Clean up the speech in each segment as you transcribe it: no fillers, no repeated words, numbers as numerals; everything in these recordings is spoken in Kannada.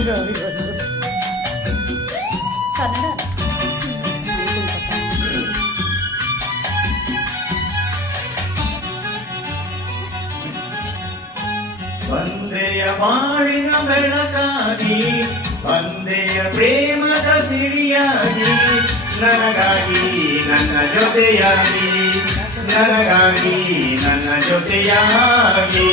ಕನ್ನಡ ಬಂದೆಯ ಬಾಳಿನ ಬೆಳಕಾಗಿ ಬಂದೆಯ ಪ್ರೇಮದ ಸಿರಿಯಾಗಿ ನನಗಾಗಿ ನನ್ನ ಜೊತೆಯಾಗಿ ನನಗಾಗಿ ನನ್ನ ಜೊತೆಯಾಗಿ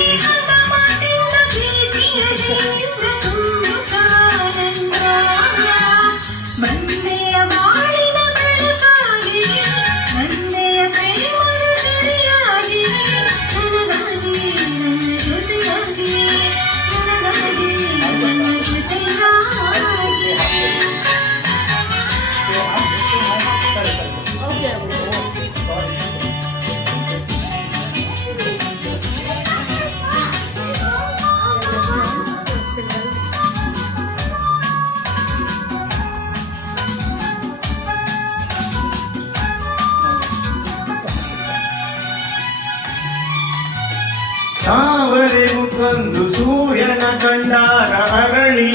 ತಾವರೆ ಮುಖಂದು ಸೂರ್ಯನ ಕಂಡಾಗ ಅರಳಿ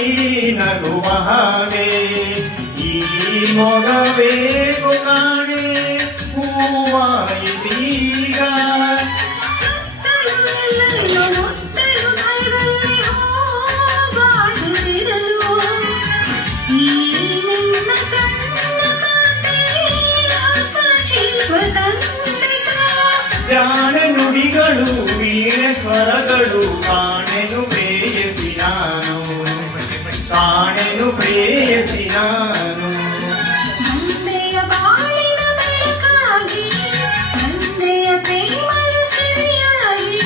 ನಗುವ ಹಾಗೆ ಈ ಮೊಗಬೇಕು ಕಾಣೆ ಹೂವಾಯಿತೀಗ ಜಾಣೆ ನುಡಿಗಳು ವೀಣೆ ಸ್ವರಗಳು ಕಾಣೆನು ಪ್ರೇಯಸಿ ನಾನು ಕಾಣೆನು ಪ್ರೇಯಸಿ ನಾನು ನಂದೆಯ ಬಾಳಿನ ಬೆಳಕಾಗಿ ನಂದೆಯ ಪ್ರೇಮದ ಸಿರಿಯಾಗಿ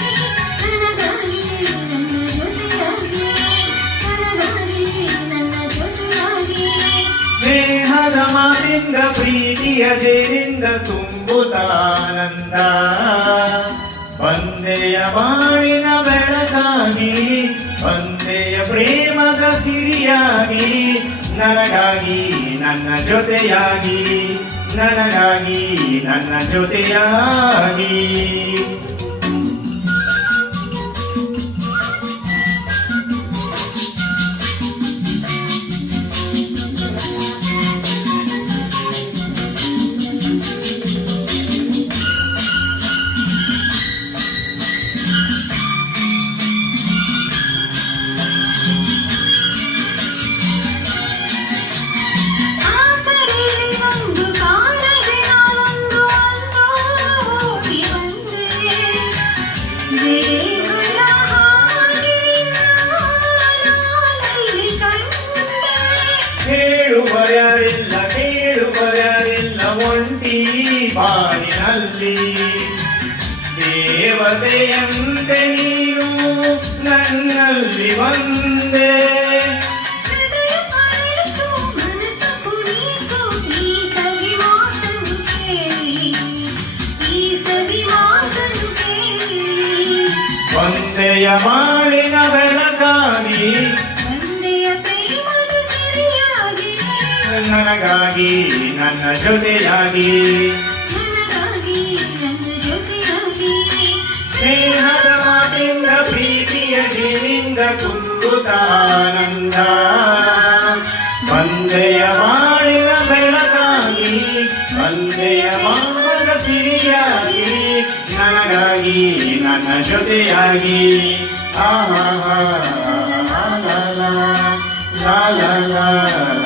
ನನಗಾಗಿ ನನ್ನ ಜೊತೆಯಾಗಿ ನನಗಾಗಿ ನನ್ನ ಜೊತೆಯಾಗಿ ಸ್ನೇಹದ ಮಾತಿಂದ ಪ್ರೀತಿಯ ಜೇನಿಂದ ತುಂಬುತ್ತಾನಂದ ಬಂದೆಯ ಬಾಳಿನ ಬೆಳಕಾಗಿ ಬಂದೆಯ ಪ್ರೇಮದ ಸಿರಿಯಾಗಿ ನನಗಾಗಿ ನನ್ನ ಜೊತೆಯಾಗಿ ನನಗಾಗಿ ನನ್ನ ಜೊತೆಯಾಗಿ ಕೇಳುವರಿಲ್ಲ ಒಂಟಿ ಬಾಳಿನಲ್ಲಿ ದೇವತೆಯಂತೆ ನೀನು ನನ್ನಲ್ಲಿ ಒಂದೇ ಒಂದೆಯ ಬಾಳಿನ ಬೆಳಕಾಗಿ ನನಗಾಗಿ ನನ್ನ ಜೊತೆಯಾಗಿ ಸ್ನೇಹದ ಮಾತಿಂದ ಪ್ರೀತಿಯ ಜೀವಿಂದ ಕುಂದುತ್ತಾನಂದ ಬಂದೆಯ ಬಾಳಿನ ಬೆಳಕಾಗಿ ಬಂದೆಯ ಮಾರ್ಗ ಸಿರಿಯಾಗಿ ನನಗಾಗಿ ನನ್ನ ಜೊತೆಯಾಗಿ ಆ ಲಾ ಲಾ ಲಾ ಲಾ ಲಾ